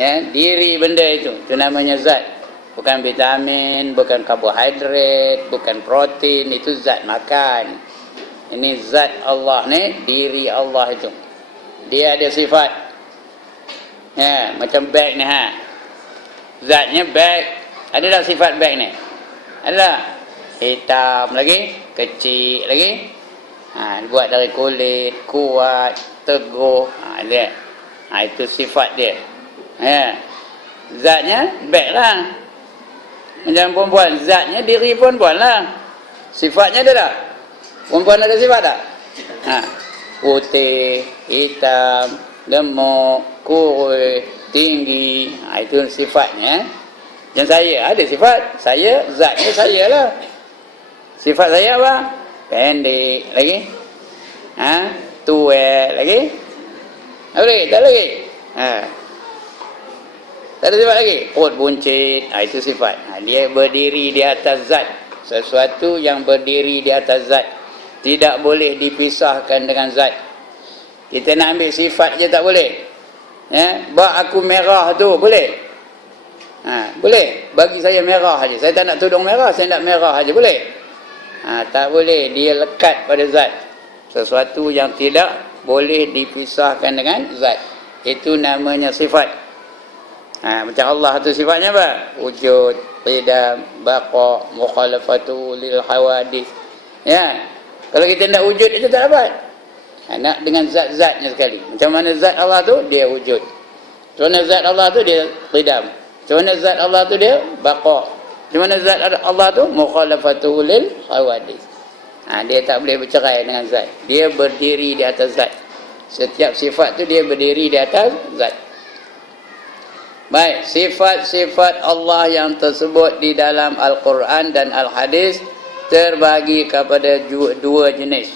Ya, diri benda itu namanya zat. Bukan vitamin, bukan karbohidrat, bukan protein, itu zat makan. Ini zat Allah ni, diri Allah itu. Dia ada sifat. Ya, macam beg ni ha. Zatnya beg. Ada tak sifat beg ni? Ada tak? Hitam lagi, kecil lagi. Buat dari kulit, kuat, teguh. Lihat. Itu sifat dia. Ya. Zatnya beg lah. Macam perempuan, zatnya diri perempuan lah. Sifatnya ada tak? Perempuan ada sifat tak? Putih, hitam, gemuk, kurus, tinggi. Itu sifatnya. Yang saya ada sifat. Saya, zatnya saya lah. Sifat saya apa? Pendek lagi. Tua lagi. Apa lagi? Tak lagi? Tak ada sifat lagi. Perut buncit. Itu sifat. Dia berdiri di atas zat. Sesuatu yang berdiri di atas zat. Tidak boleh dipisahkan dengan zat. Kita nak ambil sifat je tak boleh. Bak aku merah tu boleh? Boleh. Bagi saya merah aja. Saya tak nak tudung merah. Saya nak merah aja. Boleh? Tak boleh. Dia lekat pada zat. Sesuatu yang tidak boleh dipisahkan dengan zat. Itu namanya sifat. Macam Allah tu sifatnya apa? Wujud, qidam, baqa, mukhalafatu lil hawadith. Ya. Kalau kita nak wujud itu tak dapat. Nak dengan zat-zatnya sekali. Macam mana zat Allah tu? Dia wujud. Macam mana zat Allah tu? Dia qidam. Macam mana zat Allah tu? Dia baqa. Macam mana zat Allah tu? Mukhalafatu lil hawadith. Dia tak boleh bercerai dengan zat. Dia berdiri di atas zat. Setiap sifat tu dia berdiri di atas zat. Baik, sifat-sifat Allah yang tersebut di dalam Al-Quran dan Al-Hadis terbagi kepada dua jenis.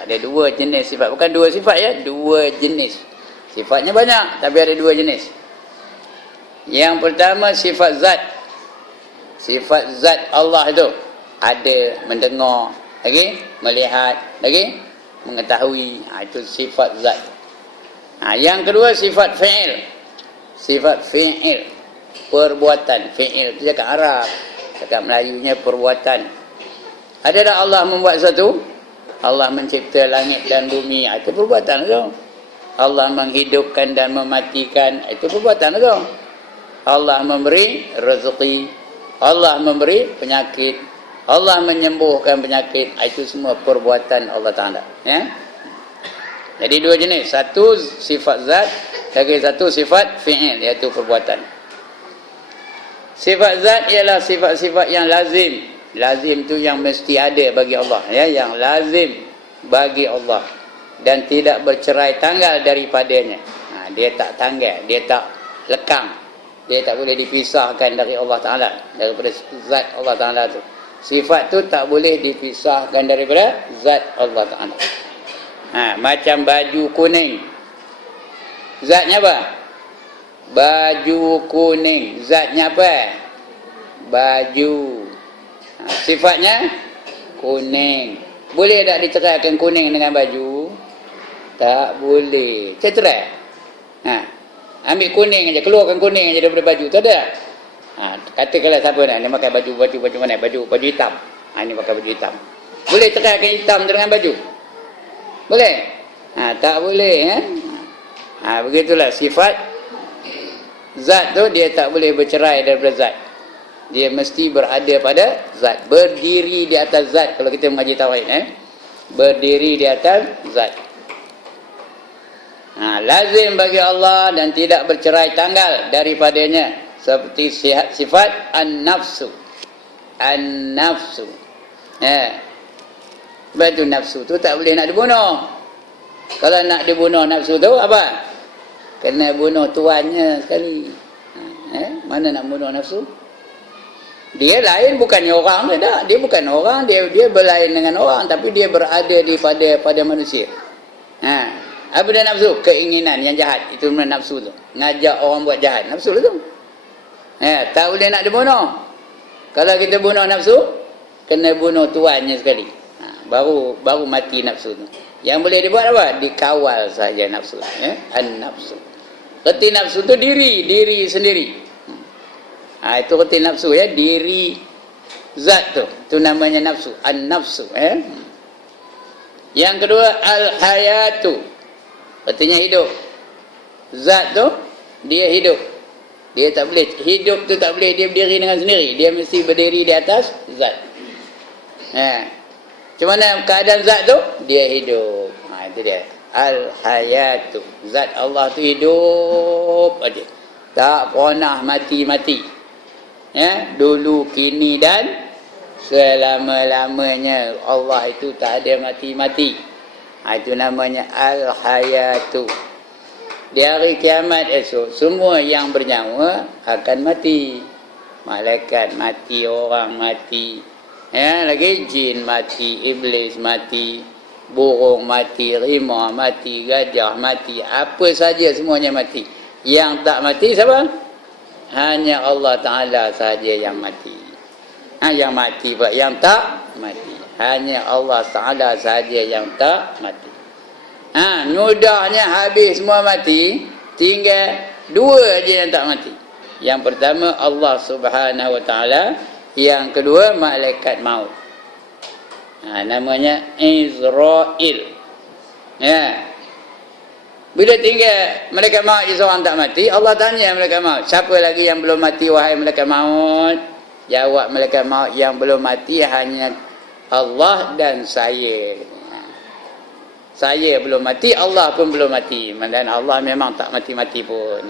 Ada dua jenis sifat. Bukan dua sifat ya, dua jenis. Sifatnya banyak, tapi ada dua jenis. Yang pertama sifat zat. Sifat zat Allah itu. Ada mendengar, lagi melihat, lagi mengetahui. Itu sifat zat. Yang kedua sifat fi'il. Sifat fi'il, perbuatan. Fi'il itu cakap Arab, cakap Melayunya perbuatan. Ada tak Allah membuat sesuatu? Allah mencipta langit dan bumi, itu perbuatan itu. Allah menghidupkan dan mematikan, itu perbuatan itu. Allah memberi rezeki, Allah memberi penyakit, Allah menyembuhkan penyakit, itu semua perbuatan Allah Ta'ala. Ya? Jadi dua jenis, satu sifat zat, lagi satu sifat fi'il, iaitu perbuatan. Sifat zat ialah sifat-sifat yang lazim. Lazim tu yang mesti ada bagi Allah, ya, yang lazim bagi Allah dan tidak bercerai tanggal daripadanya. Dia tak tanggal, dia tak lekang, dia tak boleh dipisahkan dari Allah Ta'ala, daripada zat Allah Ta'ala tu. Sifat tu tak boleh dipisahkan daripada zat Allah Ta'ala. Macam baju kuning, zatnya apa? Baju kuning, zatnya apa? Baju. Sifatnya kuning. Boleh tak diceraikan kuning dengan baju? Tak boleh. Cerai. Ambil kuning aja, keluarkan kuning aja daripada baju. Tak ada. Katakanlah siapa nak dia pakai baju mana? Baju hitam. Ini pakai baju hitam. Boleh ceraikan hitam dengan baju? Boleh? Tak boleh. Begitulah sifat zat tu, dia tak boleh bercerai daripada zat. Dia mesti berada pada zat, berdiri di atas zat. Kalau kita mengaji tauhid, berdiri di atas zat. Lazim bagi Allah dan tidak bercerai tanggal daripadanya, seperti sifat an-nafsu. An-nafsu. Batu nafsu tu tak boleh nak dibunuh. Kalau nak dibunuh nafsu tu apa? Kena bunuh tuannya sekali. Mana nak bunuh nafsu? Dia lain, bukannya orang dia tak. Dia bukan orang, dia berlain dengan orang, tapi dia berada pada manusia. Apa dia nafsu? Keinginan yang jahat. Itu mana nafsu tu? Ngajak orang buat jahat. Nafsu tu. Tak boleh nak dibunuh. Kalau kita bunuh nafsu, kena bunuh tuannya sekali. Baru mati nafsu tu. Yang boleh dibuat apa? Dikawal saja nafsu. An-nafsu. Reti nafsu tu diri sendiri. Itu reti nafsu ya, diri zat tu. Tu namanya nafsu, an-nafsu ya. Yang kedua al-hayatu. Artinya hidup. Zat tu dia hidup. Dia tak boleh hidup tu, tak boleh dia berdiri dengan sendiri. Dia mesti berdiri di atas zat. Macam mana keadaan zat tu? Dia hidup. Itu dia. Al-hayatu. Zat Allah tu hidup aja. Tak pernah mati-mati. Dulu, kini dan selama-lamanya. Allah itu tak ada mati-mati. Itu namanya al-hayatu. Di hari kiamat esok, semua yang bernyawa akan mati. Malaikat mati, orang mati. Lagi jin mati, iblis mati, burung mati, rimau mati, gajah mati, apa saja semuanya mati. Yang tak mati siapa? Hanya Allah Ta'ala saja yang mati. Yang mati pula, yang tak mati. Hanya Allah Ta'ala saja yang tak mati. Mudahnya habis semua mati, tinggal dua aja yang tak mati. Yang pertama Allah Subhanahu Wa Ta'ala, yang kedua malaikat maut. Namanya Israel. Bila tinggal malaikat maut je seorang tak mati, Allah tanya malaikat maut, siapa lagi yang belum mati wahai malaikat maut? Jawab malaikat maut, yang belum mati hanya Allah dan saya. Saya belum mati, Allah pun belum mati. Dan Allah memang tak mati-mati pun.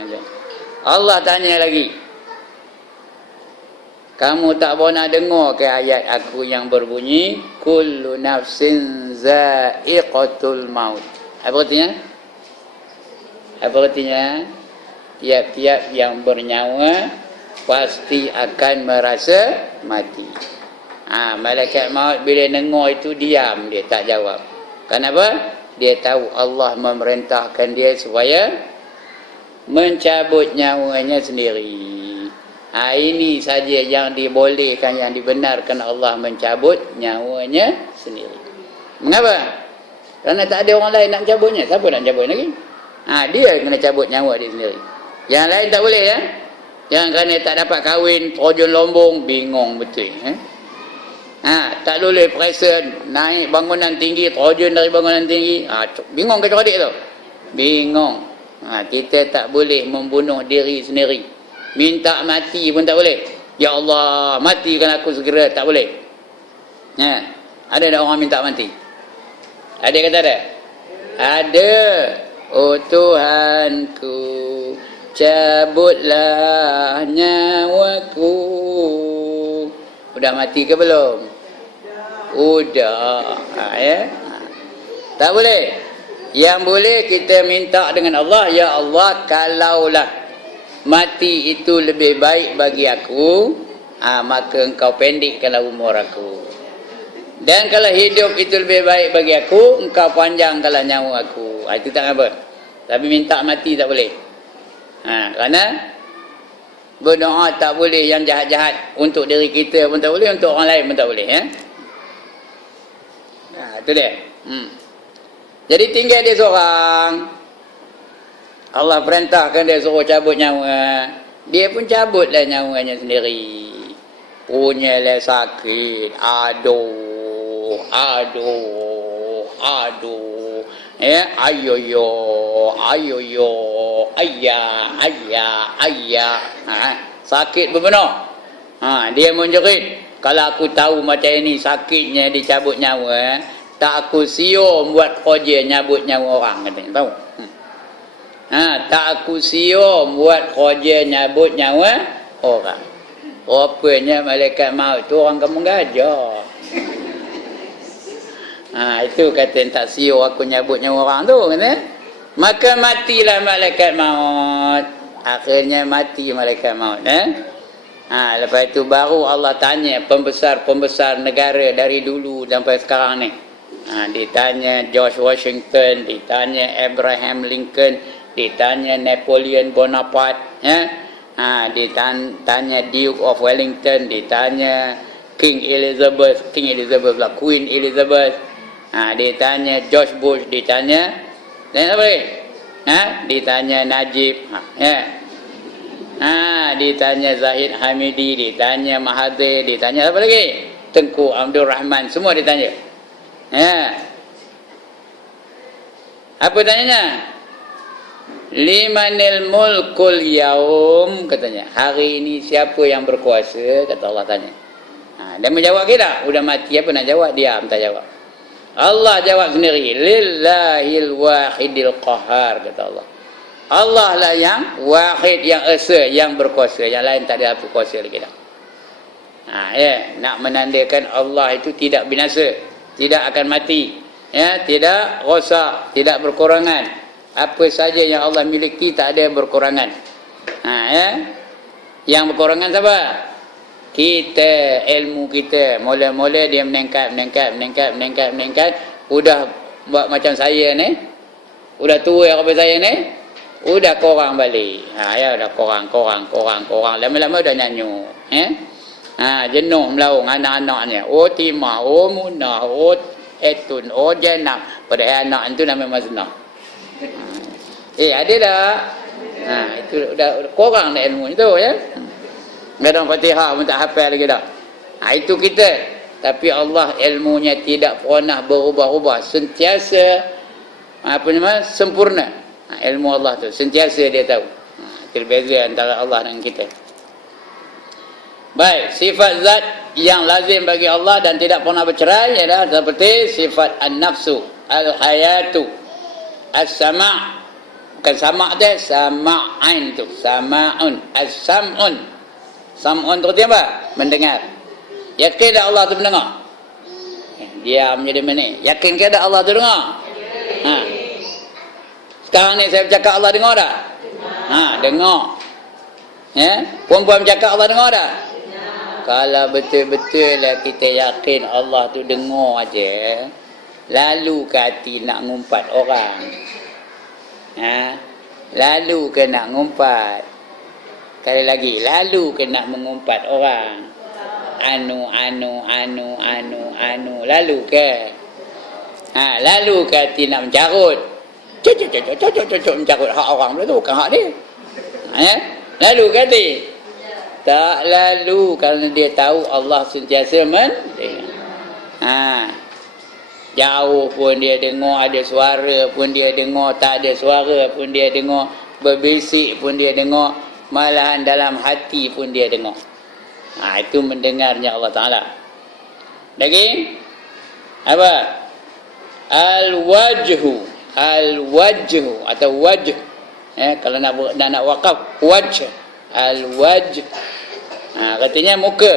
Allah tanya lagi, kamu tak pernah dengar ke ayat aku yang berbunyi kullu nafsin za'iqatul maut? Apa artinya? Apa artinya? Tiap-tiap yang bernyawa pasti akan merasa mati. Malaikat maut bila dengar itu diam, dia tak jawab. Kenapa? Dia tahu Allah memerintahkan dia supaya mencabut nyawanya sendiri. Ini saja yang dibolehkan, yang dibenarkan Allah mencabut nyawanya sendiri. Mengapa? Kerana tak ada orang lain nak cabutnya. Siapa nak cabut lagi? Dia kena cabut nyawa dia sendiri. Yang lain tak boleh ya. Yang kerana tak dapat kahwin, terjun lombong, bingung betul. Tak boleh periksa naik bangunan tinggi, terjun dari bangunan tinggi. Bingung ke adik tu? Bingung. Kita tak boleh membunuh diri sendiri. Minta mati pun tak boleh. Ya Allah, matikan aku segera, tak boleh. Ada tak orang minta mati? Ada kata ada? Ada. Oh Tuhanku, cabutlah nyawaku. Udah mati ke belum? Udah. Tak boleh. Yang boleh kita minta dengan Allah, ya Allah, kalaulah mati itu lebih baik bagi aku, maka engkau pendekkanlah umur aku. Dan kalau hidup itu lebih baik bagi aku, engkau panjangkanlah nyawa aku. Itu tak apa. Tapi minta mati tak boleh. Kerana berdoa tak boleh yang jahat-jahat. Untuk diri kita pun tak boleh, untuk orang lain pun tak boleh. Itu dia. Jadi tinggal dia seorang. Allah perintahkan dia suruh cabut nyawa. Dia pun cabutlah nyawanya sendiri. Punyalah sakit. Aduh. Ayoyo. Ayah. Sakit berbenar. Dia menjerit. Kalau aku tahu macam ini sakitnya dicabut nyawa, tak aku siom buat kerja nyabut nyawa orang, katanya. Tahu? Tak aku siom buat kerja nyabut nyawa orang. Rupanya malaikat maut tu orang kampung Gajah. Itu kata tak siom aku nyabut nyawa orang tu, kata. Maka matilah malaikat maut. Akhirnya mati malaikat maut. Lepas itu baru Allah tanya pembesar-pembesar negara dari dulu sampai sekarang ni. Ditanya George Washington, ditanya Abraham Lincoln, ditanya Napoleon Bonaparte, ditanya Duke of Wellington, ditanya Queen Elizabeth lah, Queen Elizabeth, ditanya George Bush, ditanya dan apa lagi? Ditanya Najib, ditanya Zahid Hamidi, ditanya Mahathir, ditanya apa lagi? Tengku Abdul Rahman, semua ditanya. Apa tanyanya? Limanil mulkul yaum, katanya. Hari ini siapa yang berkuasa? Kata Allah tanya. Dan menjawab kita, udah mati apa nak jawab? Diam, tak jawab. Allah jawab sendiri, lillahil wahidil qahar, kata Allah. Allah lah yang wahid, yang esa, yang berkuasa. Yang lain tak ada apa kuasa lagi dah. Nak menandakan Allah itu tidak binasa, tidak akan mati, tidak rosak, tidak berkurangan. Apa saja yang Allah miliki tak ada berkurangan. Yang berkurangan siapa? Kita, ilmu kita. Mula-mula dia meningkat. Udah buat macam saya ni. Udah tua apa saya ni. Udah korang balik. Udah korang. Lama-lama dah nyanyi. Jenuh melaung anak-anaknya. Oh Timah, oh Munah, oh Etun, oh Jenab. Padahal anak itu nama Maznah. Ada dah. Itu dah korang dah ilmu itu ya. Kadang Fatihah pun tak hafal lagi dah. Itu kita. Tapi Allah ilmunya tidak pernah berubah-ubah, sentiasa sempurna. Ilmu Allah tu sentiasa dia tahu. Terbeza antara Allah dengan kita. Baik, sifat zat yang lazim bagi Allah dan tidak pernah bercerai adalah seperti sifat an-nafsu, al-hayatu, as-sama'. Bukan sama' tu, sama'ain tu, sama'un, as-sam'un. Sam'un tu apa? Mendengar. Yakin tak Allah tu mendengar? Diam jadi mana? Yakin ke tak Allah tu dengar? Sekarang ni saya bercakap Allah dengar tak? Dengar. Perempuan bercakap Allah dengar tak? Kalau betul-betul lah kita yakin Allah tu dengar aja, lalu ke hati nak ngumpat orang? Lalu ke nak ngumpat? Kali lagi, lalu ke nak mengumpat orang? Anu, lalu ke? Lalu ke hati nak mencarut? Mencarut hak orang pula tu, bukan hak dia. Lalu ke hati? Tak lalu, kerana dia tahu Allah sentiasa mendengar. Jauh pun dia dengar, ada suara pun dia dengar, tak ada suara pun dia dengar, berbisik pun dia dengar, malahan dalam hati pun dia dengar. Itu mendengarnya Allah Ta'ala. Lagi apa? Al-wajhu atau wajh. Kalau nak wakaf, wajh. Al-wajh. Katanya muka.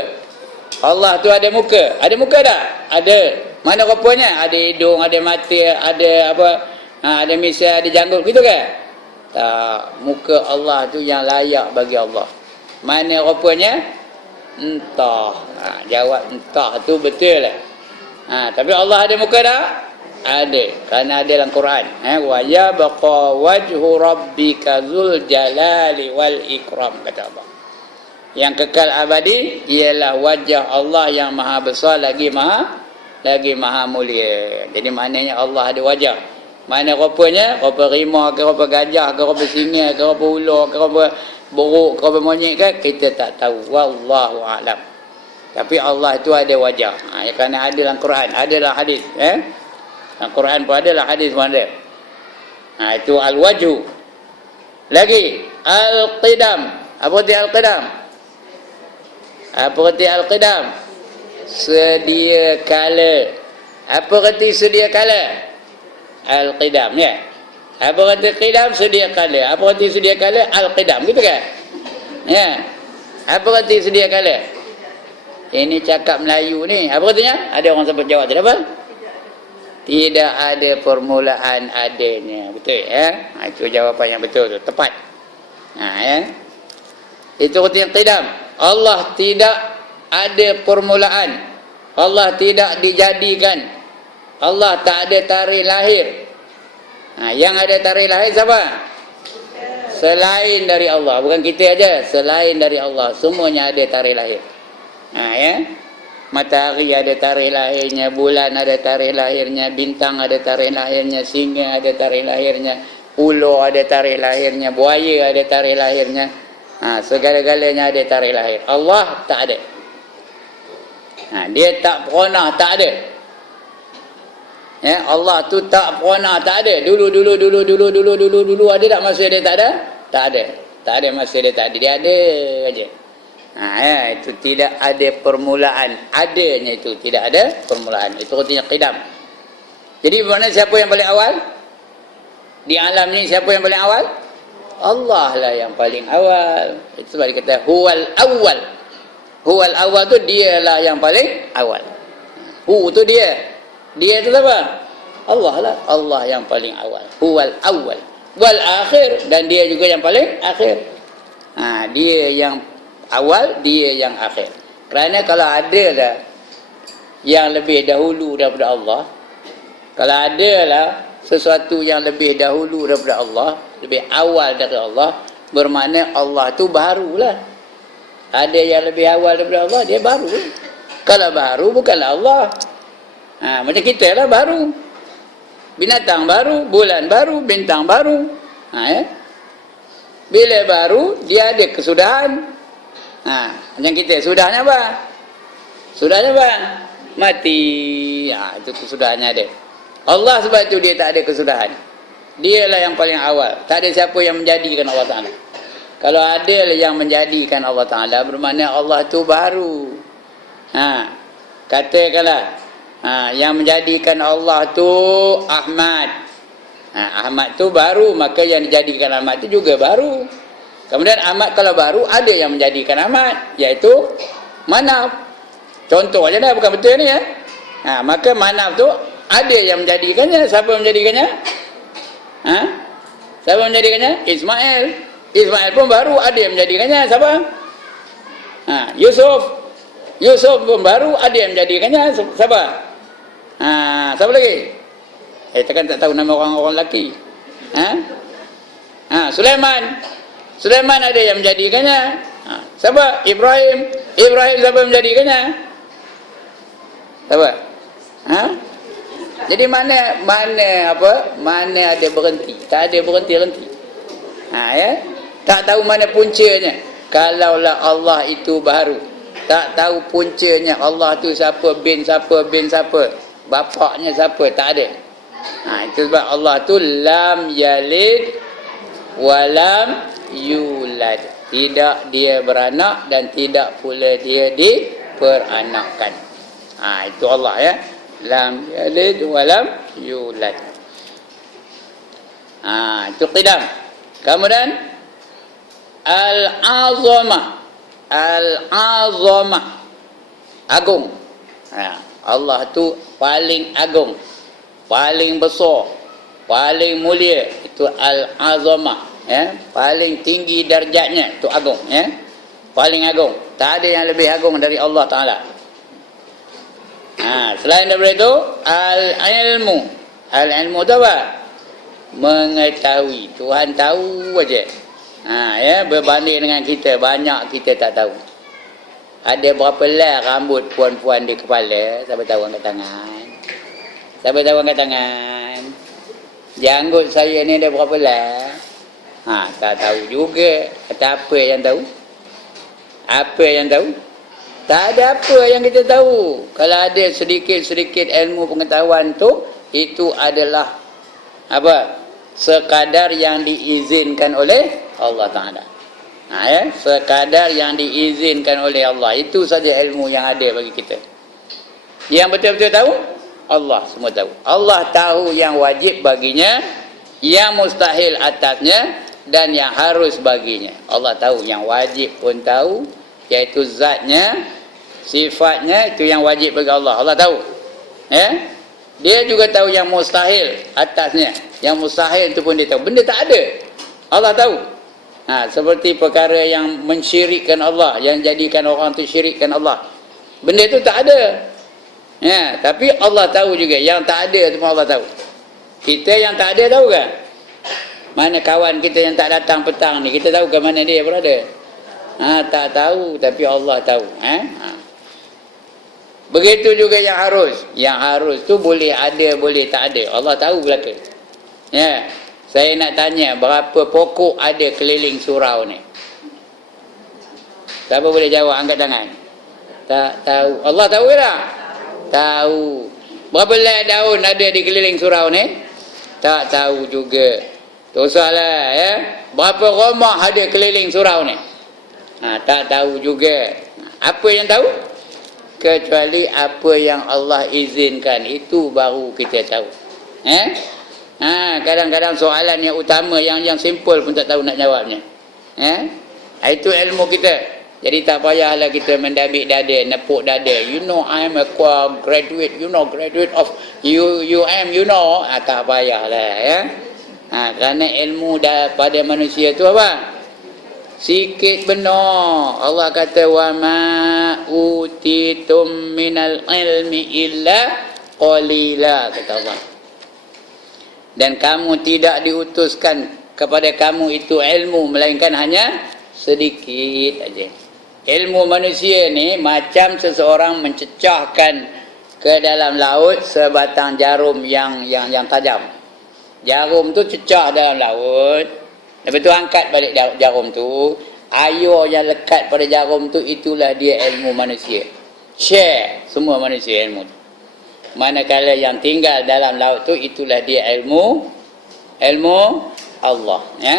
Allah tu ada muka. Ada muka tak? Ada. Mana rupanya? Ada hidung, ada mata, ada apa? Ada misai, ada janggut, gitu kan? Tak. Muka Allah tu yang layak bagi Allah. Mana rupanya? Entah. Jawab entah tu betul lah. Tapi Allah ada muka tak? Ada. Kerana ada dalam Quran. Wa yabqa wajhu rabbika dzul jalali wal ikram, kata Allah. Yang kekal abadi ialah wajah Allah yang maha besar lagi maha mulia. Jadi maknanya Allah ada wajah. Mana rupanya? Rupa rimau ke, rupa gajah ke, rupa singa ke, rupa ular ke, rupa buruk ke, rupa monyet ke, kita tak tahu. Wallahu a'lam. Tapi Allah itu ada wajah. Kerana ada dalam Quran, ada dalam hadis. Dalam Quran pun ada, dalam hadis pun ada. Itu al-wajhu. Lagi al-qidam. Apa arti al-qidam? Apa arti al-qidam? Sedia kala. Apa arti sedia kala? Al-qidam, ya. Apa arti qidam? Sedia kala. Apa arti sedia kala? Al-qidam, gitu kan? Ya. Apa arti sedia kala? Ini cakap Melayu ni. Apa artinya? Ada orang sempat jawab, tidak apa? Tidak ada permulaan adanya. Betul, ya? Itu jawapan yang betul tu, tepat. Ya. Itu arti yang qidam. Allah tidak ada permulaan. Allah tidak dijadikan. Allah tak ada tarikh lahir. Yang ada tarikh lahir siapa? Selain dari Allah. Bukan kita aja, selain dari Allah. Semuanya ada tarikh lahir. Ya. Matahari ada tarikh lahirnya, bulan ada tarikh lahirnya, bintang ada tarikh lahirnya, singa ada tarikh lahirnya, Ular ada tarikh lahirnya, buaya ada tarikh lahirnya. Segala-galanya ada tarikh lahir. Allah tak ada. Dia tak pernah tak ada. Ya, Allah tu tak pernah tak ada. Dulu ada tak masa dia tak ada? Tak ada. Tak ada masa dia tak ada. Dia ada aja. Itu tidak ada permulaan. Adanya itu tidak ada permulaan. Itu artinya qidam. Jadi bermakna siapa yang paling awal? Di alam ni siapa yang paling awal? Allah lah yang paling awal. Itu sebab dia kata huwal awal. Huwal awal tu dialah yang paling awal. Hu tu dia. Dia tu apa? Allah lah. Allah yang paling awal. Huwal awal. Wal akhir. Dan dia juga yang paling akhir. Dia yang awal, dia yang akhir. Kerana kalau ada lah yang lebih dahulu daripada Allah, kalau ada lah sesuatu yang lebih dahulu daripada Allah, lebih awal dari Allah, bermakna Allah tu barulah. Ada yang lebih awal daripada Allah, dia baru. Kalau baru bukanlah Allah. Macam kita lah baru. Binatang baru, bulan baru, bintang baru. Bila baru, dia ada kesudahan. Macam kita, sudahnya apa? Sudahnya apa? Mati. Itu kesudahannya ada. Allah sebab itu dia tak ada kesudahan. Dialah yang paling awal. Tak ada siapa yang menjadikan Allah Ta'ala. Kalau ada yang menjadikan Allah Ta'ala, bermakna Allah tu baru. Katakanlah, yang menjadikan Allah tu Ahmad. Ahmad tu baru, maka yang dijadikan Ahmad tu juga baru. Kemudian Ahmad kalau baru, ada yang menjadikan Ahmad, iaitu Manaf. Contoh aja dah, bukan betul ni ya. Maka Manaf tu ada yang menjadikannya. Siapa menjadikannya? Siapa menjadikannya? Ismail. Ismail pun baru, ada yang menjadikannya. Siapa? Yusuf. Yusuf pun baru, ada yang menjadikannya. Siapa? Siapa lagi? Takkan tak tahu nama orang-orang lelaki. Sulaiman. Sulaiman ada yang menjadikannya. Siapa? Ibrahim. Ibrahim siapa yang menjadikannya? Siapa? Jadi mana ada berhenti? Tak ada berhenti. Ya? Tak tahu mana puncanya. Kalaulah Allah itu baru, tak tahu puncanya Allah tu siapa, bin siapa, bapaknya siapa, tak ada. Itu sebab Allah tu lam yalid walam yulad. Tidak dia beranak dan tidak pula dia diperanakkan. Itu Allah ya. Lam yalid walam yulad. Itu qidam. Kemudian al-azamah. Al-azamah, agung. Allah tu paling agung, paling besar, paling mulia. Itu al-azamah, ya. Paling tinggi darjatnya, itu agung, ya. Paling agung. Tak ada yang lebih agung dari Allah Ta'ala. Selain daripada itu, al-ilmu. Al-ilmu tu apa? Mengetahui. Tuhan tahu aja. Ya, berbanding dengan kita, banyak kita tak tahu. Ada berapa lah rambut puan-puan di kepala, siapa tahu angkat tangan? Siapa tahu angkat tangan? Janggut saya ni ada berapa lah? Tak tahu juga. Kata apa yang tahu? Apa yang tahu? Tak ada apa yang kita tahu. Kalau ada sedikit-sedikit ilmu pengetahuan tu, itu adalah apa? Sekadar yang diizinkan oleh Allah Ta'ala. Ya? Sekadar yang diizinkan oleh Allah. Itu saja ilmu yang ada bagi kita. Yang betul-betul tahu, Allah semua tahu. Allah tahu yang wajib baginya, yang mustahil atasnya, dan yang harus baginya. Allah tahu yang wajib pun tahu, iaitu zatnya, sifatnya, itu yang wajib bagi Allah. Allah tahu. Ya? Dia juga tahu yang mustahil atasnya. Yang mustahil itu pun dia tahu. Benda tak ada, Allah tahu. Seperti perkara yang mensyirikkan Allah, yang jadikan orang tu syirikkan Allah. Benda itu tak ada. Ya, tapi Allah tahu juga. Yang tak ada itu pun Allah tahu. Kita yang tak ada tahu kan? Mana kawan kita yang tak datang petang ni, kita tahu ke mana dia berada? Tak tahu, tapi Allah tahu. Begitu juga yang harus. Yang harus tu boleh ada, boleh tak ada. Allah tahu belaka. Ya. Saya nak tanya, berapa pokok ada keliling surau ni? Siapa boleh jawab? Angkat tangan. Tak tahu. Allah tahu ke tak? Tahu. Berapa helai daun ada di keliling surau ni? Tak tahu juga. Tosahlah ya. Berapa rumah ada keliling surau ni? Tak tahu juga. Apa yang tahu? Kecuali apa yang Allah izinkan, itu baru kita tahu. Kadang-kadang soalan yang utama yang simple pun tak tahu nak jawabnya. Itu ilmu kita. Jadi tak payahlah kita mendabik dada, nepuk dada. You know I am a graduate, graduate of UM, tak payahlah ya. Kerana ilmu pada manusia tu apa? Sikit benar. Allah kata wa ma utitum minal ilmi illa qalila, kata Allah. Dan kamu tidak diutuskan kepada kamu itu ilmu melainkan hanya sedikit aja. Ilmu manusia ni macam seseorang mencecahkan ke dalam laut sebatang jarum yang tajam. Jarum tu cecah dalam laut, lepas tu angkat balik jarum tu. Air yang lekat pada jarum tu, itulah dia ilmu manusia. Share semua manusia ilmu tu. Manakala yang tinggal dalam laut tu, itulah dia ilmu Allah ya.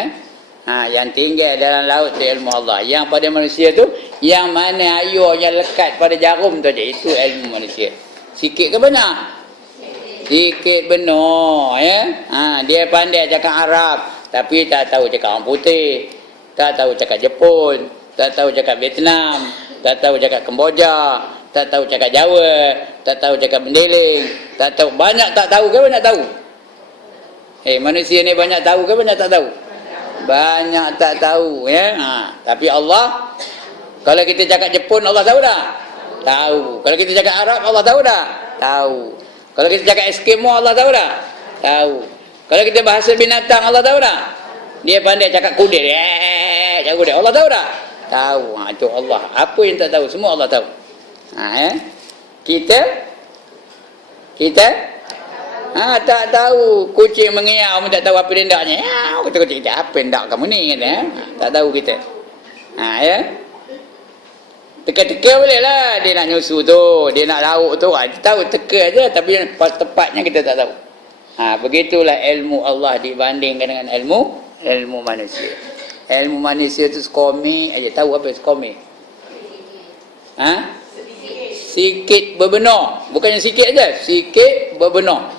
Yang tinggal dalam laut tu ilmu Allah. Yang pada manusia tu, yang mana air yang lekat pada jarum tu je, itu ilmu manusia. Sikit ke benar? Sikit benar ya. Dia pandai cakap Arab, tapi tak tahu cakap orang putih, tak tahu cakap Jepun, tak tahu cakap Vietnam, tak tahu cakap Kemboja, tak tahu cakap Jawa, tak tahu cakap Mendeling, tak tahu. Banyak tak tahu ke banyak tahu? Manusia ni banyak tahu ke banyak tak tahu? Banyak tak tahu ya. Tapi Allah, kalau kita cakap Jepun, Allah tahu dah? Tahu. Kalau kita cakap Arab, Allah tahu dah? Tahu. Kalau kita cakap Eskimo, Allah tahu dah? Tahu. Kalau kita bahasa binatang, Allah tahu dah? Dia pandai cakap kudir, cakap kudir, Allah tahu dah? Tahu. Itu Allah. Apa yang tak tahu, semua Allah tahu. Kita tak tahu. Kucing mengiau pun tak tahu apa hendaknya. Kata kucing, apa hendak kamu ni? Tak tahu kita. Ya. Teka-teka boleh lah. Dia nak nyusu tu, dia nak lauk tu, tahu teka aja, tapi tepatnya kita tak tahu. Begitulah ilmu Allah dibandingkan dengan ilmu manusia. Ilmu manusia tu sekomik aja. Tahu apa sekomik? Sikit berbenar. Bukannya sikit aja, sikit berbenar.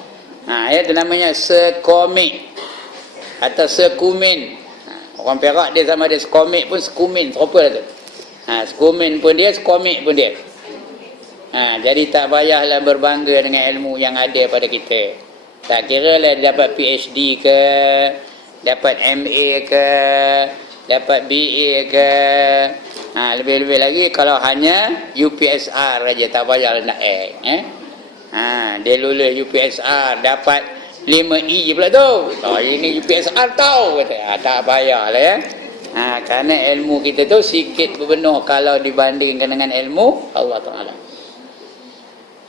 Itu namanya sekomik atau sekumin. Orang Perak dia sama ada sekomik pun sekumin, serupa lah tu. Sekumin pun dia, sekomik pun dia. Jadi tak payahlah berbangga dengan ilmu yang ada pada kita. Tak kira lah dia dapat PhD ke, dapat MA ke, dapat BA ke. Lebih-lebih lagi kalau hanya UPSR aja, tak payahlah nak dia lulus UPSR dapat 5E pula tu. Ini UPSR tahu kata. Tak payahlah ya. Kerana ilmu kita tu sikit berbenar kalau dibandingkan dengan ilmu Allah Ta'ala.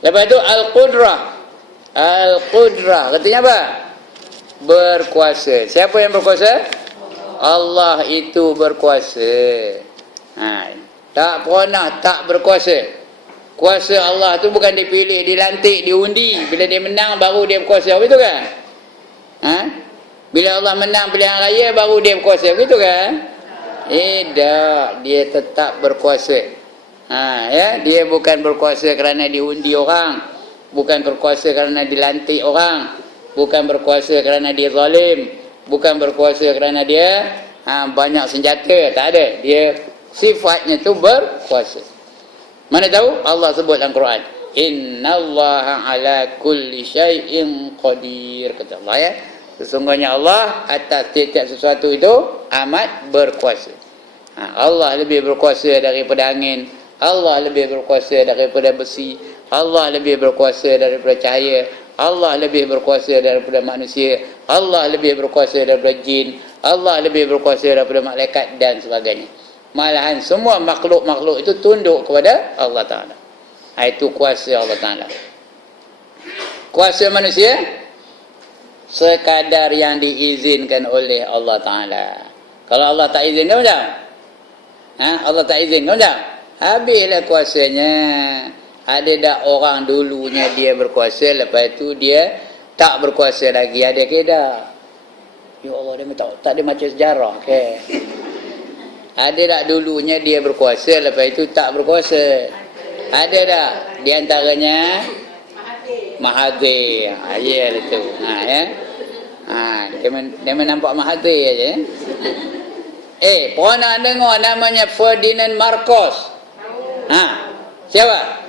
Lepas tu Al-Qudrah. Al-Qudrah katanya apa? Berkuasa. Siapa yang berkuasa? Allah itu berkuasa. Tak pernah tak berkuasa. Kuasa Allah tu bukan dipilih, dilantik, diundi. Bila dia menang baru dia berkuasa, begitu kan? Bila Allah menang pilihan raya baru dia berkuasa, begitu kan? Tak, dia tetap berkuasa. Ya, dia bukan berkuasa kerana diundi orang, bukan berkuasa kerana dilantik orang, bukan berkuasa kerana dia zalim, bukan berkuasa kerana dia banyak senjata, tak ada. Dia sifatnya tu berkuasa. Mana tahu? Allah sebut dalam Quran, innallaha ala kulli syai'in qadir, kata Allah ya. Sesungguhnya Allah atas setiap sesuatu itu amat berkuasa. Allah lebih berkuasa daripada angin, Allah lebih berkuasa daripada besi, Allah lebih berkuasa daripada cahaya, Allah lebih berkuasa daripada manusia, Allah lebih berkuasa daripada jin, Allah lebih berkuasa daripada malaikat dan sebagainya. Malahan semua makhluk-makhluk itu tunduk kepada Allah Ta'ala. Itu kuasa Allah Ta'ala. Kuasa manusia, sekadar yang diizinkan oleh Allah Ta'ala. Kalau Allah tak izinkan macam? Allah tak izinkan macam? Habislah kuasanya. Ada tak orang dulunya dia berkuasa, lepas itu dia tak berkuasa lagi, ada ke tak? Ya Allah, dia tak ada macam sejarah ke? Ada tak dulunya dia berkuasa, lepas itu tak berkuasa? Ada tak? Di antaranya Mahathir. Ya itu. Ya. Dia nampak Mahathir aja. Pernah dengar namanya Ferdinand Marcos? Siapa?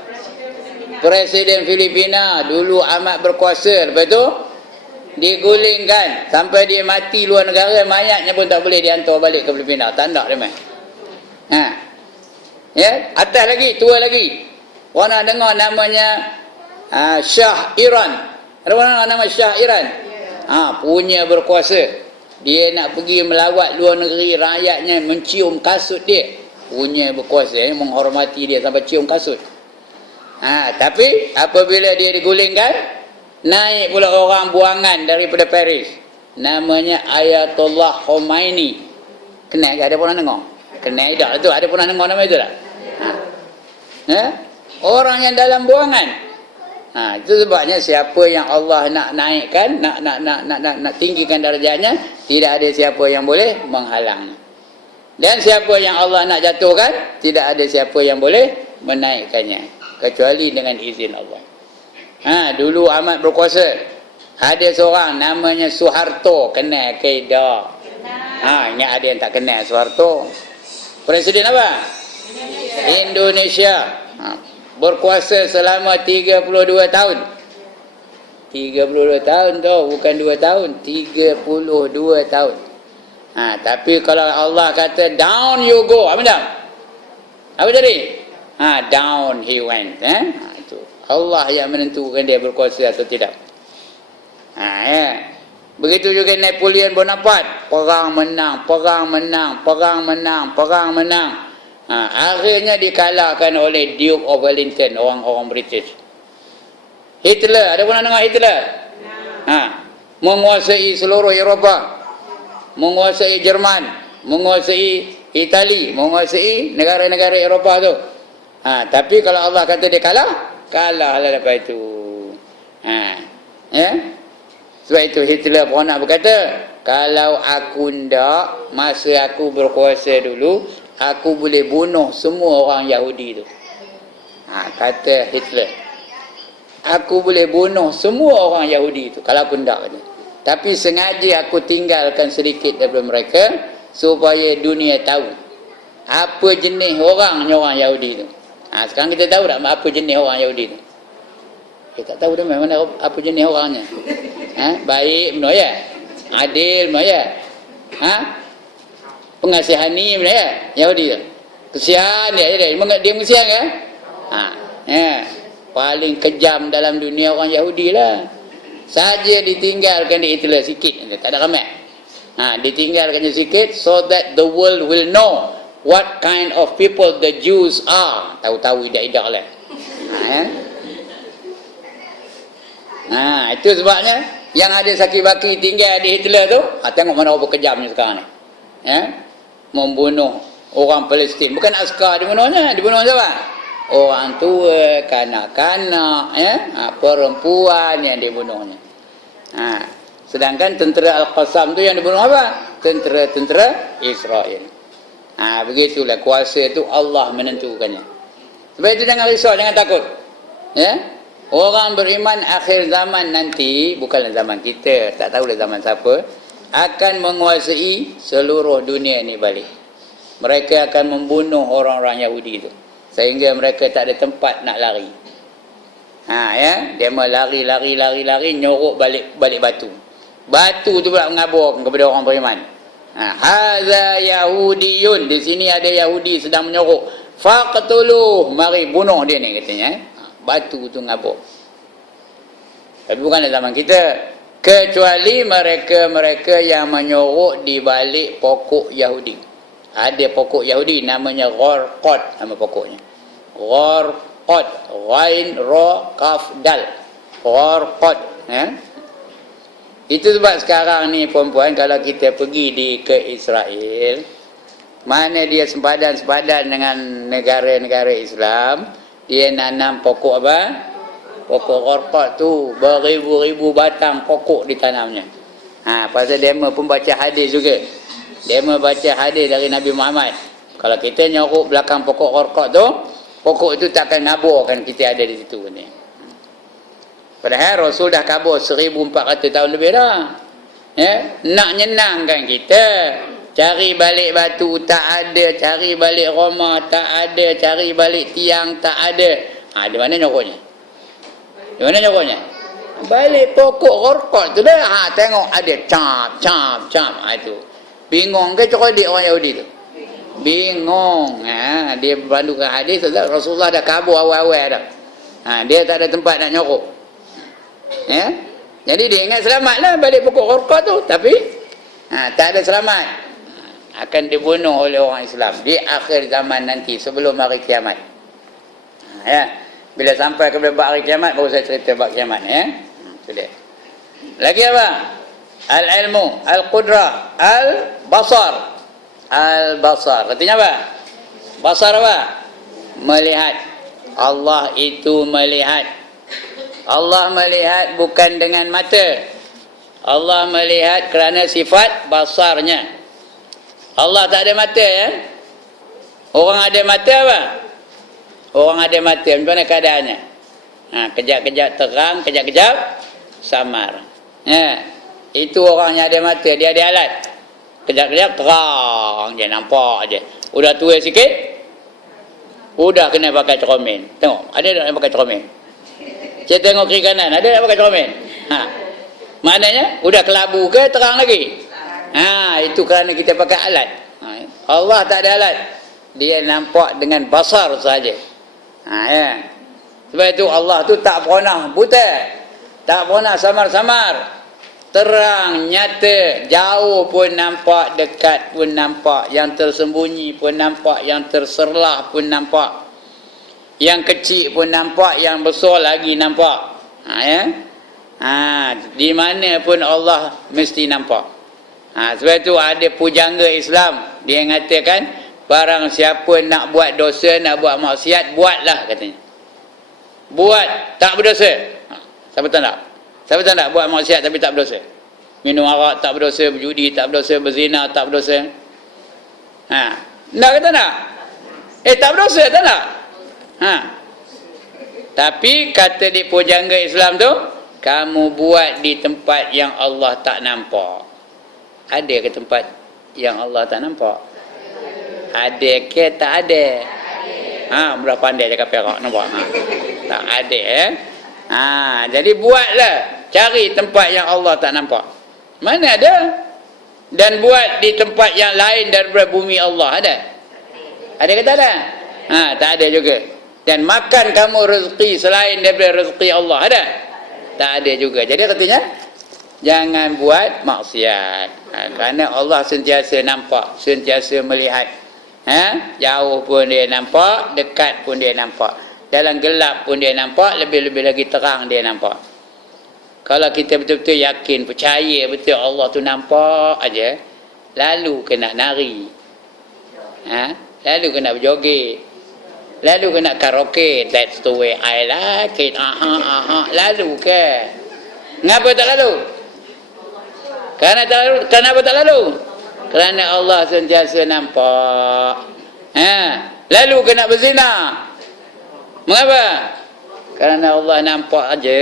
Presiden Filipina. Dulu amat berkuasa. Lepas tu digulingkan sampai dia mati luar negara, mayatnya pun tak boleh dihantar balik ke Filipina. Tak nak dia main. Ya, atas lagi, tua lagi. Pernah dengar namanya Shah Iran. Ada orang nama Shah Iran? Punya berkuasa. Dia nak pergi melawat luar negeri, rakyatnya mencium kasut dia. Punya berkuasa, menghormati dia sampai cium kasut. Tapi apabila dia digulingkan, naik pula orang buangan daripada Paris. Namanya Ayatollah Khomeini. Kenal ke? Ada pernah dengar? Kenal tak tu? Ada pernah dengar nama itu tak? Orang yang dalam buangan. Itu sebabnya siapa yang Allah nak naikkan, nak tinggikan darjahnya, tidak ada siapa yang boleh menghalang. Dan siapa yang Allah nak jatuhkan, tidak ada siapa yang boleh menaikkannya kecuali dengan izin Allah. Dulu amat berkuasa. Ada seorang namanya Suharto. Kenal ke tak? Ingat ada yang tak kenal Suharto. Presiden apa? Indonesia. Berkuasa selama 32 tahun. 32 tahun tu, bukan 2 tahun. 32 tahun. Tapi kalau Allah kata down you go, apa dah? Apa jadi? Down he went. Itu Allah yang menentukan dia berkuasa atau tidak. Begitu juga Napoleon Bonaparte, perang menang, perang menang, perang menang, perang menang. Akhirnya dikalahkan oleh Duke of Wellington, orang-orang British. Hitler, ada pernah dengar Hitler? Menguasai seluruh Eropah, menguasai Jerman, menguasai Itali, menguasai negara-negara Eropah tu. Tapi kalau Allah kata dia kalahlah lepas itu. Sebab itu Hitler pernah berkata, kalau aku ndak, masa aku berkuasa dulu, aku boleh bunuh semua orang Yahudi tu. Kata Hitler, aku boleh bunuh semua orang Yahudi tu kalau aku ndak. Tapi sengaja aku tinggalkan sedikit daripada mereka supaya dunia tahu apa jenis orangnya orang Yahudi tu. Sekarang kita tahu tak apa jenis orang Yahudi tu? Kita tak tahu dah mana apa jenis orangnya. Baik benar ya? Adil benar ya? Pengasihani benar ya? Yahudi tu. Kesian dia. Dia kesian ke? Paling kejam dalam dunia orang Yahudi lah. Saja ditinggalkan di Hitler sikit, tak ada ramai. Ditinggalkannya sikit so that the world will know what kind of people the Jews are. Tahu-tahu idak-idak lah. Itu sebabnya yang ada saki-baki tinggal di Hitler tu, tengok mana apa kejamnya sekarang ni. Membunuh orang Palestin. Bukan askar dibunuhnya. Dibunuh siapa? Orang tua, kanak-kanak, perempuan yang dibunuhnya. Sedangkan tentera Al-Qassam tu yang dibunuh apa? Tentera Israel. Begitulah kuasa itu Allah menentukannya. Sebab itu jangan risau, jangan takut. Orang beriman akhir zaman nanti, bukanlah zaman kita, tak tahulah zaman siapa, akan menguasai seluruh dunia ni balik. Mereka akan membunuh orang-orang Yahudi itu sehingga mereka tak ada tempat nak lari. Dia mau lari, nyorok balik batu. Batu tu pula mengaburkan kepada orang beriman. Hadza Yahudiyun, di sini ada Yahudi sedang menyorok. Faqtuluh, mari bunuh dia ni katanya. Batu tu ngabur. Tapi bukanlah zaman kita. Kecuali mereka yang menyorok di balik pokok Yahudi. Ada pokok Yahudi namanya Gharqad, nama pokoknya. Gharqad, Ghain Ra Kaf Dal. Gharqad, Itu sebab sekarang ni perempuan, kalau kita pergi ke Israel, mana dia sempadan-sempadan dengan negara-negara Islam, dia nanam pokok apa? Pokok korkot tu, beribu-ribu batang pokok ditanamnya. Pasal demo pun baca hadis juga. Demo baca hadis dari Nabi Muhammad. Kalau kita nyorok belakang pokok korkot tu, pokok itu takkan ngaburkan kita ada di situ ni. Padahal Rasul dah kabur 1400 tahun lebih dah. Nak nyenangkan kita, cari balik batu tak ada, cari balik rumah tak ada, cari balik tiang tak ada. Di mana nyoroknya? Di mana nyoroknya? Balik pokok korkot tu dah. Tengok ada cap. Itu. Bingung ke cerdik orang Yahudi tu? Bingung. Dia berpandukan hadis, Rasulullah dah kabur awal-awal dah. Dia tak ada tempat nak nyorok. Jadi dia ingat selamat lah balik pokok korkot tu, tapi tak ada selamat. Akan dibunuh oleh orang Islam di akhir zaman nanti, sebelum hari kiamat. Bila sampai ke bab hari kiamat, baru saya cerita bab kiamat. Lagi apa? Al-ilmu, al-qudrah, al-basar. Al-basar artinya apa? Basar apa? Melihat. Allah itu melihat. Allah melihat bukan dengan mata. Allah melihat kerana sifat basarnya. Allah tak ada mata, ya. Orang ada mata apa? Orang ada mata, macam mana keadaannya? Kejap-kejap terang, kejap-kejap samar. Itu orang yang ada mata, dia ada alat. Kejap-kejap terang je, nampak je. Udah tua sikit, udah kena pakai cermin. Tengok, ada tak yang pakai cermin? Saya tengok kiri kanan, ada tak pakai cermin? Maknanya, udah kelabu ke terang lagi? Itu kerana kita pakai alat. Allah tak ada alat. Dia nampak dengan basar saja. Sebab itu Allah tu tak pernah buta. Tak pernah samar-samar. Terang, nyata, jauh pun nampak, dekat pun nampak. Yang tersembunyi pun nampak, yang terserlah pun nampak. Yang kecil pun nampak, yang besar lagi nampak. Di mana pun Allah mesti nampak. Sebab itu ada pujangga Islam, dia mengatakan barang siapa nak buat dosa, nak buat maksiat, buatlah katanya. Buat, tak berdosa. Siapa tak nak? Siapa tak nak buat maksiat tapi tak berdosa? Minum arak tak berdosa, berjudi tak berdosa, berzina tak berdosa. Nak ke tak nak? Tak berdosa tak nak? Tapi kata di pujangga Islam tu, kamu buat di tempat yang Allah tak nampak. Ada ke tempat yang Allah tak nampak? Ada ke tak ada? Berapa pandai cakap Perak, nampak? Tak ada. Jadi buatlah, cari tempat yang Allah tak nampak. Mana ada? Dan buat di tempat yang lain daripada bumi Allah, ada? Ada ke tak ada? Tak ada juga. Dan makan kamu rezeki selain daripada rezeki Allah, ada? Tak ada juga. Jadi katanya, jangan buat maksiat. Kerana Allah sentiasa nampak, sentiasa melihat. Jauh pun dia nampak, dekat pun dia nampak. Dalam gelap pun dia nampak, lebih-lebih lagi terang dia nampak. Kalau kita betul-betul yakin, percaya betul Allah tu nampak aja, lalu kena nari. Lalu kena berjoget. Lalu kena karaoke. That's the way I like it. Lalu ke? Ngapa tak lalu? Kenapa tak lalu? Kerana Allah sentiasa nampak. Lalu kena berzina. Mengapa? Kerana Allah nampak aja.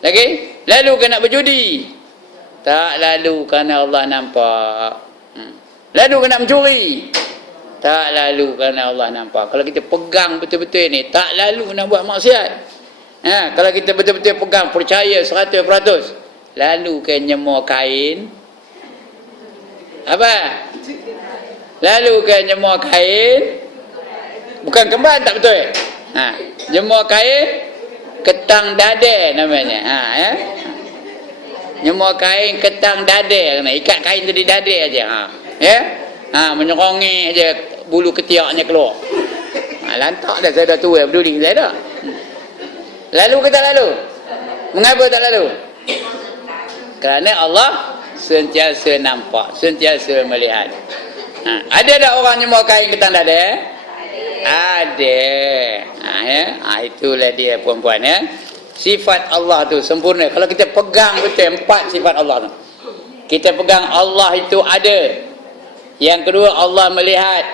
Lagi? Lalu kena berjudi. Tak lalu kerana Allah nampak. Lalu kena mencuri. Tak lalu kerana Allah nampak. Kalau kita pegang betul-betul ni, tak lalu nak buat maksiat. Kalau kita betul-betul pegang, percaya 100%, lalu ke nyemur kain? Apa? Lalu ke nyemur kain? Bukan kemban, tak betul. Nyemur kain, ketang dada namanya. Nyemur kain ketang dada, kena ikat kain tu di dada aja. Menyerongi aja bulu ketiaknya keluar. Lantak dah, saya dah tua, peduli saya dah. Lalu ke tak lalu? Mengapa tak lalu? Kerana Allah sentiasa nampak, sentiasa melihat. Ada tak orang nyemur kain ketan dada? Ada. Itulah dia puan-puan ya. Sifat Allah tu sempurna. Kalau kita pegang betul 4 sifat Allah tu. Kita pegang Allah itu ada. Yang kedua Allah melihat.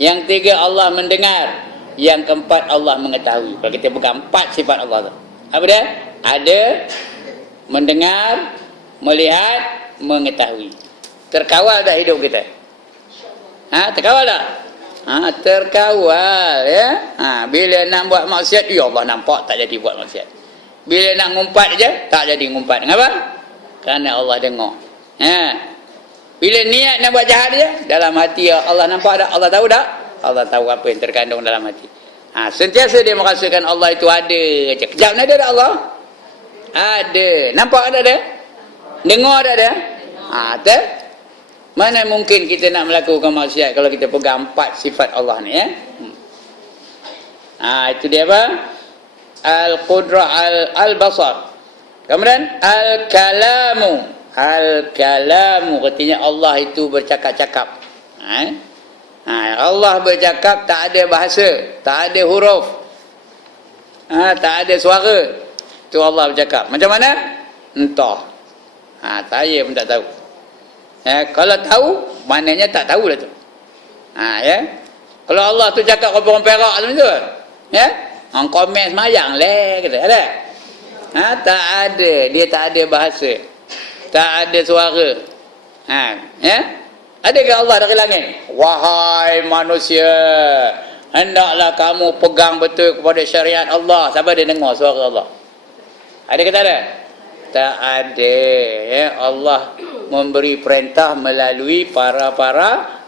Yang tiga Allah mendengar. Yang keempat Allah mengetahui. Kalau kita pegang 4 sifat Allah tu. Apa dia? Ada, mendengar, melihat, mengetahui. Terkawal tak hidup kita? Terkawal tak? Terkawal ya. Bila nak buat maksiat, ya Allah nampak tak jadi buat maksiat. Bila nak ngumpat je, tak jadi ngumpat. Kenapa? Kerana Allah dengar. Bila niat nak buat jahat je, dalam hati Allah nampak tak? Allah tahu tak? Allah tahu apa yang terkandung dalam hati. Sentiasa dia merasakan Allah itu ada je. Kejap ni ada tak Allah? Ada. Nampak tak ada? Dengar tak ada? Mana mungkin kita nak melakukan maksiat kalau kita pegang 4 sifat Allah ni ya? Itu dia apa? Al-Qudrah al-Basar. Kemudian Al-Kalamu. Al-Kalamu artinya Allah itu bercakap-cakap. Allah bercakap, tak ada bahasa, tak ada huruf, tak ada suara. Itu Allah bercakap. Macam mana? Entah. Saya pun tak tahu. Kalau tahu, maknanya tak tahulah tu. Ya. Kalau Allah tu cakap orang Perak macam tu. Ya. Orang komen semayang kata. Ada? Tak ada. Dia tak ada bahasa. Tak ada suara. Ya. Adakah Allah dari langit? Wahai manusia, hendaklah kamu pegang betul kepada syariat Allah. Sampai dia dengar suara Allah. Ada ke tak ada? Tak ada. Ya. Allah memberi perintah melalui para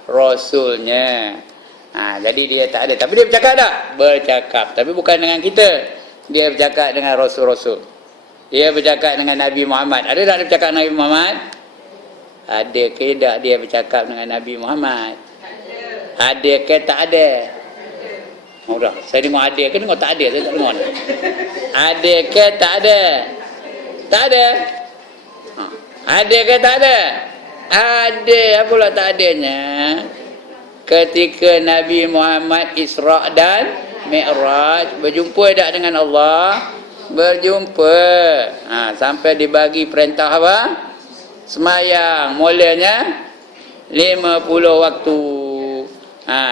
rasulnya. Jadi dia tak ada. Tapi dia bercakap tak? Bercakap. Tapi bukan dengan kita. Dia bercakap dengan rasul-rasul. Dia bercakap dengan Nabi Muhammad. Ada tak dia bercakap dengan Nabi Muhammad? Ada ke tak dia bercakap dengan Nabi Muhammad? Ada ke tak ada? Dah. Saya dengar ada ke dengar tak ada? Saya tak dengar. Ada ke tak ada? Tak ada. Ada ke tak ada? Ada. Apalah tak adanya? Ketika Nabi Muhammad Isra' dan Mi'raj, berjumpa tak dengan Allah? Berjumpa. Sampai dibagi perintah apa? Semayang. Mulanya 50 waktu.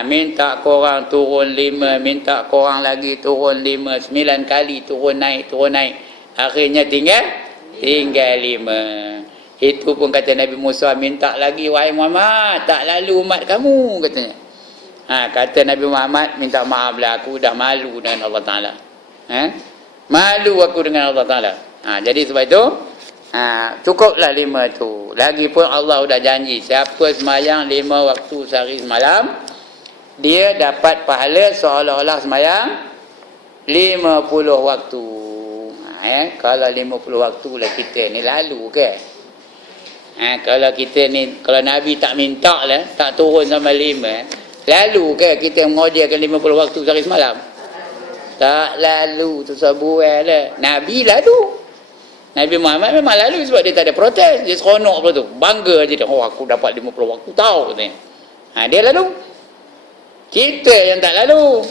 Minta korang turun 5, minta korang lagi turun 5, 9 kali turun naik. Akhirnya tinggal 5. Itu pun kata Nabi Musa, minta lagi wahai Muhammad, tak lalu umat kamu katanya. Kata Nabi Muhammad, minta maaf lah, aku dah malu dengan Allah Ta'ala. Malu aku dengan Allah Ta'ala. Jadi sebab itu cukuplah 5 tu. Lagipun Allah sudah janji, siapa semayang 5 waktu sehari semalam, dia dapat pahala seolah-olah semayang 50 waktu. Kalau 50 waktu lah kita ni lalu ke? Kalau kita ni, kalau Nabi tak minta lah, tak turun sampai 5, lalu ke kita mengajarkan 50 waktu sehari semalam? Tak lalu, tu sebuah lah. Nabi lalu. Nabi Muhammad memang lalu sebab dia tak ada protes. Dia seronok pula tu. Bangga je dia. Oh, aku dapat 50 waktu tahu katanya. Dia lalu. Kita yang tak lalu.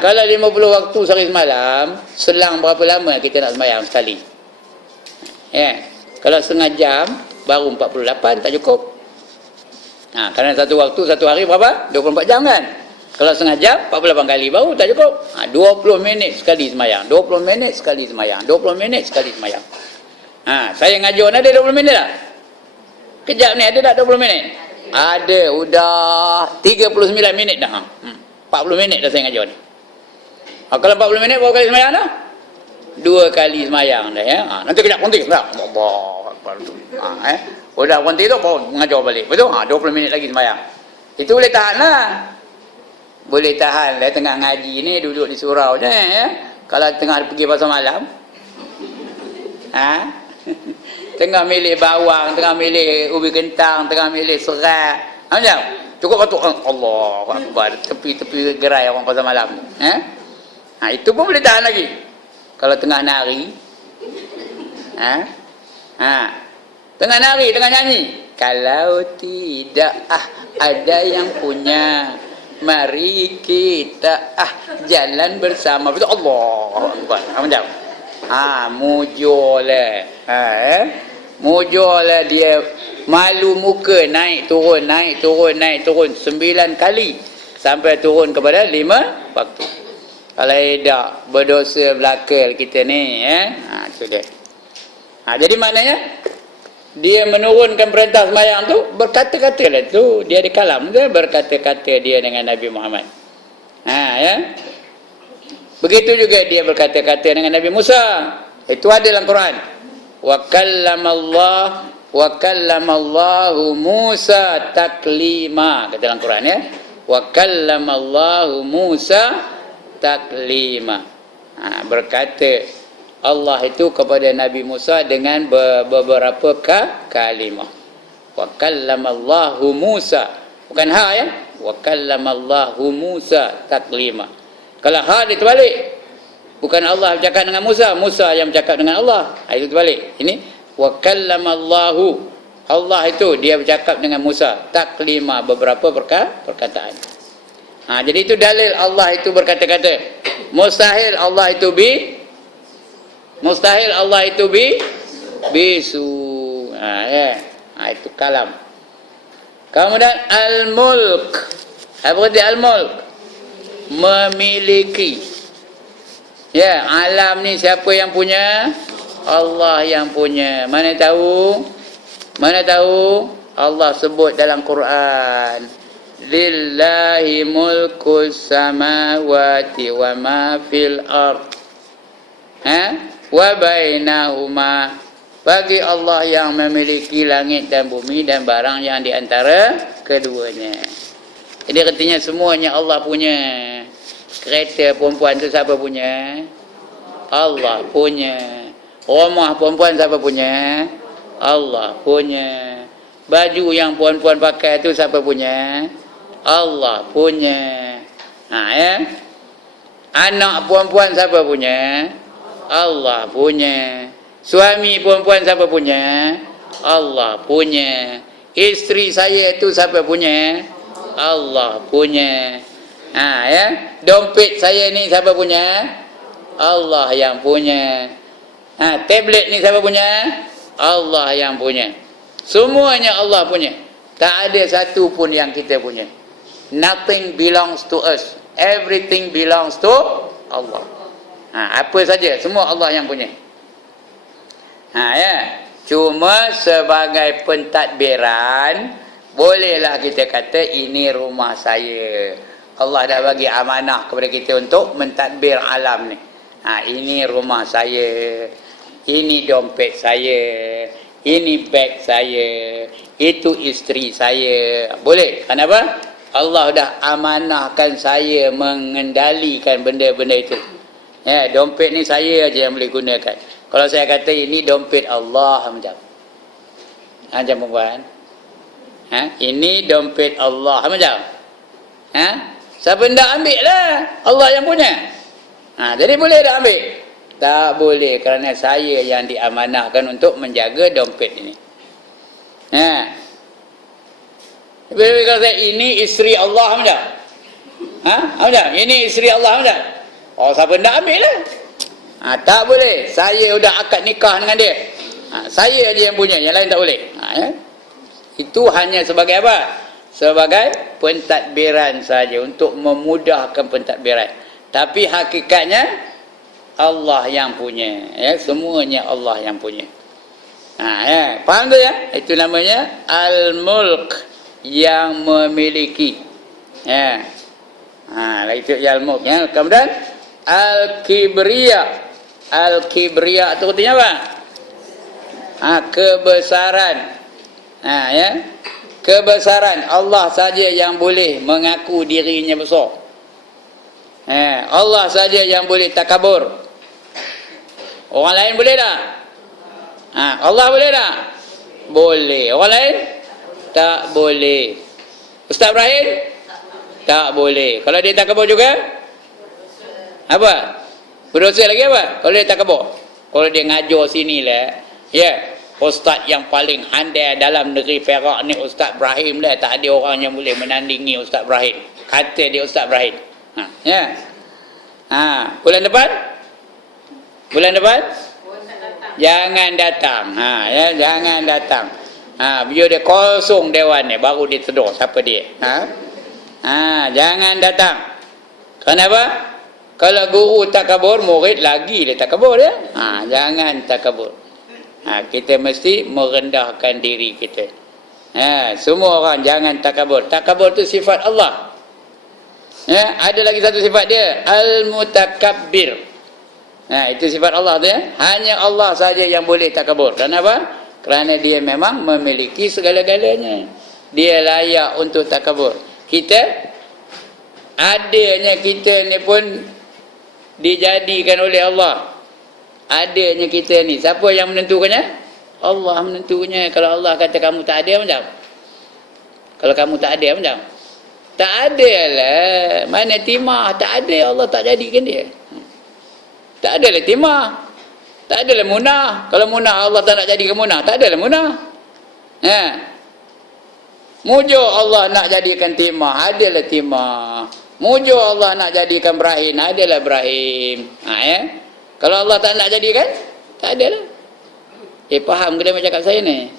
Kalau 50 waktu sehari semalam, selang berapa lama kita nak sembahyang sekali? Kalau setengah jam, baru 48, tak cukup. Kerana satu waktu, satu hari berapa? 24 jam kan? Kalau setengah jam, 48 kali baru tak cukup. 20 minit sekali semayang. 20 minit sekali semayang. 20 minit sekali semayang. Saya ngajar ni ada 20 minit tak? Kejap ni ada tak 20 minit? Ada. Udah 39 minit dah. 40 minit dah saya ngajar ni. Kalau 40 minit, berapa kali semayang dah? 2 kali semayang dah ya. Nanti kejap berhenti. Udah berhenti tu, baru mengajar balik. Betul? 20 minit lagi semayang. Itu boleh tahan lah. Boleh tahan lah tengah ngaji ni, duduk di surau je ya. Kalau tengah pergi pasar malam, tengah milih bawang, tengah milih ubi kentang, tengah milih serat, macam cukup waktu Allah Akbar, tepi-tepi gerai orang pasar malam. Itu pun boleh tahan lagi. Kalau tengah nari, Tengah nari, tengah nyanyi. Kalau tidak ada yang punya, mari kita jalan bersama. Betul Allah. Macam. Mujurlah. Mujurlah dia malu muka naik turun 9 kali sampai turun kepada 5 waktu. Kalau tidak berdosa belaka kita ni, sudah. Jadi maknanya dia menurunkan perintah sembahyang tu berkata-kata lah tu, dia di kalam tu berkata-kata dia dengan Nabi Muhammad. Begitu juga dia berkata-kata dengan Nabi Musa. Itu ada dalam Quran. Wa kallamallahu Musa taklima, kata dalam Quran ya. Wa kallamallahu Musa taklima. Berkata Allah itu kepada Nabi Musa dengan beberapa kalimah. Wa kallamallahu Musa, bukan ya. Wa kallamallahu Musa taklima. Kalau ha dia terbalik. Bukan Allah bercakap dengan Musa, Musa yang bercakap dengan Allah. Itu terbalik. Ini wa kallamallahu, Allah itu dia bercakap dengan Musa taklima, beberapa perkataan. Jadi itu dalil Allah itu berkata-kata. Mustahil Allah itu bisu. Itu kalam. Kemudian al-mulk. Apa arti al-mulk? Memiliki. Alam ni siapa yang punya? Allah yang punya. Mana tahu? Allah sebut dalam Quran. Lillahi mulkus samawati wa ma fil ard. Wa bainahuma. Bagi Allah yang memiliki langit dan bumi dan barang yang di antara keduanya. Jadi artinya semuanya Allah punya. Kereta perempuan tu siapa punya? Allah punya. Rumah perempuan siapa punya? Allah punya. Baju yang puan-puan pakai tu siapa punya? Allah punya. Anak perempuan siapa punya? Allah punya. Suami perempuan siapa punya? Allah punya. Isteri saya tu siapa punya? Allah punya. Dompet saya ni siapa punya? Allah yang punya. Tablet ni siapa punya? Allah yang punya. Semuanya Allah punya. Tak ada satu pun yang kita punya. Nothing belongs to us. Everything belongs to Allah. Apa saja semua Allah yang punya. Cuma sebagai pentadbiran bolehlah kita kata ini rumah saya. Allah dah bagi amanah kepada kita untuk mentadbir alam ni. Ini rumah saya. Ini dompet saya. Ini beg saya. Itu isteri saya. Boleh. Kenapa? Allah dah amanahkan saya mengendalikan benda-benda itu. Dompet ni saya aja yang boleh gunakan. Kalau saya kata ini dompet Allah macam. Macam perempuan. Ini dompet Allah macam. Siapa nak ambil lah? Allah yang punya. Jadi boleh tak ambil? Tak boleh kerana saya yang diamanahkan untuk menjaga dompet ini. Bila kalau saya ini isteri Allah macam. Macam? Ini isteri Allah macam. Siapa nak ambil lah? Tak boleh. Saya sudah akad nikah dengan dia. Saya aja yang punya, yang lain tak boleh. Itu hanya sebagai apa? Sebagai pentadbiran saja, untuk memudahkan pentadbiran. Tapi hakikatnya Allah yang punya. Semuanya Allah yang punya. Faham tu ya? Itu namanya al-mulk, yang memiliki. Itu al-mulk. Kemudian al-kibriya. Al-kibriya itu artinya apa? Kebesaran. Kebesaran. Allah saja yang boleh mengaku dirinya besar. Allah saja yang boleh takabur. Orang lain boleh tak? Allah boleh tak? Boleh. Orang lain? Tak boleh. Ustaz Ibrahim? Tak boleh. Kalau dia takabur juga? Apa? Berdosa lagi apa? Kalau dia takabur. Kalau dia ngajar sini lah, Ya, ustaz yang paling handai dalam negeri Perak ni Ustaz Ibrahim lah. Tak ada orang yang boleh menandingi Ustaz Ibrahim. Kata dia Ustaz Ibrahim. Ya. Bulan depan? Bulan depan? Jangan datang. Ya, jangan datang. Biar dia kosong dewan ni baru dia tedur siapa dia. Jangan datang. Kenapa? Kalau guru takabur, murid lagi dia takabur ya. Jangan takabur. Kita mesti merendahkan diri kita. Semua orang jangan takabur. Takabur tu sifat Allah. Ada lagi satu sifat dia, al-mutakabbir. Itu sifat Allah tu ya. Hanya Allah saja yang boleh takabur. Kenapa? Kerana dia memang memiliki segala-galanya. Dia layak untuk takabur. Kita adanya kita ni pun dijadikan oleh Allah. Adanya kita ni, siapa yang menentukannya? Allah menentukannya. Kalau Allah kata kamu tak ada, macam? Kalau kamu tak ada, macam? Tak ada lah. Mana timah? Tak ada, Allah tak jadikan dia. Tak ada lah timah. Tak ada lah munah. Kalau munah Allah tak nak jadikan munah, tak ada lah munah. Mujur Allah nak jadikan timah, adalah timah. Mujur Allah nak jadikan Ibrahim, adalah Ibrahim. Kalau Allah tak nak jadikan, tak ada lah. Faham ke dia macam kat saya ni?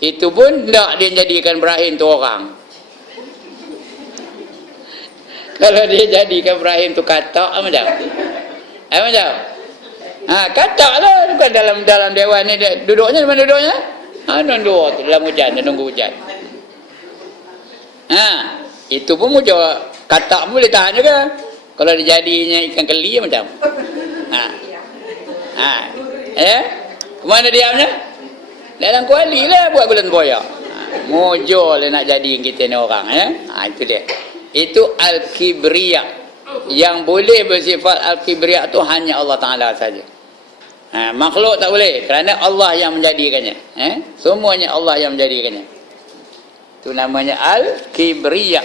Itu pun tak dia jadikan Ibrahim tu orang. Kalau dia jadikan Ibrahim tu katak, macam? Macam? Katak lah. Bukan dalam dewan ni. Duduknya di mana duduknya? Duduk tu dalam hujan, dia nunggu hujan. Itu pun mujur. Katak pun boleh tahan juga. Kalau dia jadinya ikan keli macam. Kemana diamnya? Dalam kuali lah buat bulan boyak. Mujur lah nak jadiin kita ni orang. Itu dia. Itu al-kibriya. Yang boleh bersifat al-kibriya tu hanya Allah Ta'ala saja. Makhluk tak boleh. Kerana Allah yang menjadikannya. Semuanya Allah yang menjadikannya. Itu namanya al-kibriya.